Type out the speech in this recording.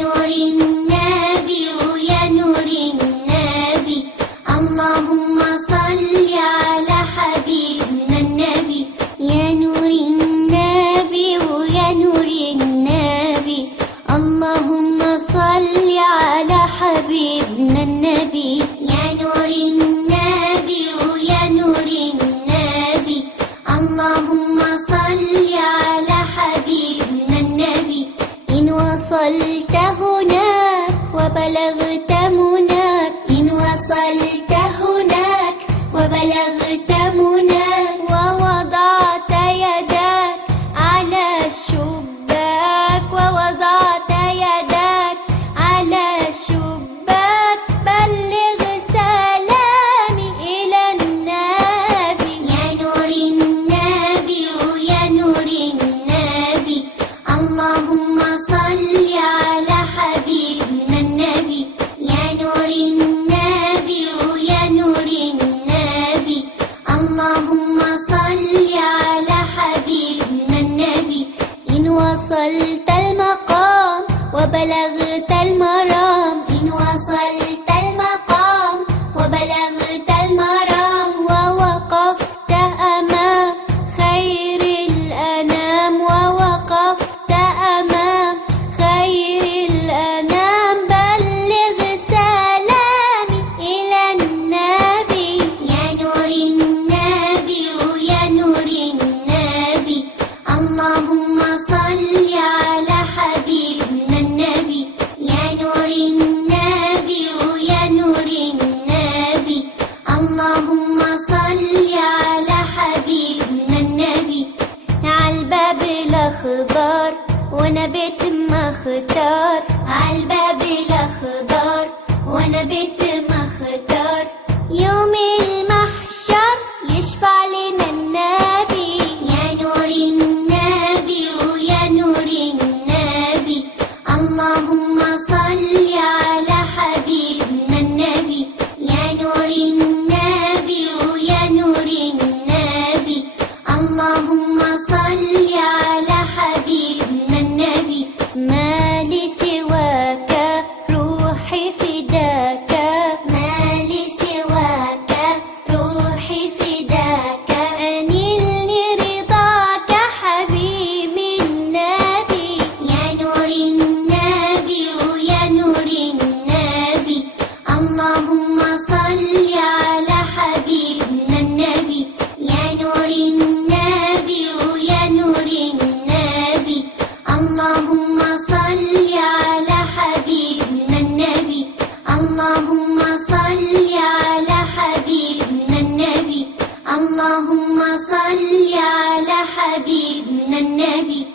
نور النبي يا نور النبي اللهم صل على حبيبنا النبي يا نور النبي يا نور النبي اللهم صل على حبيبنا النبي يا نور النبي يا نور النبي اللهم صل على حبيبنا النبي إن وصلت هناك وبلغت مناك إن وصلت هناك وبلغت مناك ووضعت يدك على الشباك ووضعت يدك على الشباك بلغ سلامي إلى النبي يا نور النبي يا نور النبي اللهم صل على حبيبنا النبي يا نور النبي يا نور النبي اللهم صل على حبيبنا النبي إن وصلت المقام وبلغت المرام إن وصلت المقام وبلغت المرام ووقفت أمام خير الأنام ووقفت أمام خير الأنام بلغ سلامي إلى النبي يا نور النبي يا نور النبي اللهم صل على حبيبنا النبي يا نور النبي يا نور النبي اللهم صل على حبيبنا النبي عالباب الأخضر وانا بيت مختار عالباب الأخضر وانا بيت مختار يوم المحشر يشفع لنا النبي يا نور النبي يا نور النبي اللهم صل على حبيبنا النبي يا نور النبي يا نور النبي اللهم صل على حبيبنا النبي ما لي سواك روحي فداك ما لي سواك روحي فداك أنلني رضاك حبيبي النبي يا نور النبي يا نور النبي اللهم صل على حبيبنا النبي يا نور النبي يا نور النبي اللهم صل على حبيبنا النبي اللهم صل على حبيبنا النبي اللهم صل على حبيبنا النبي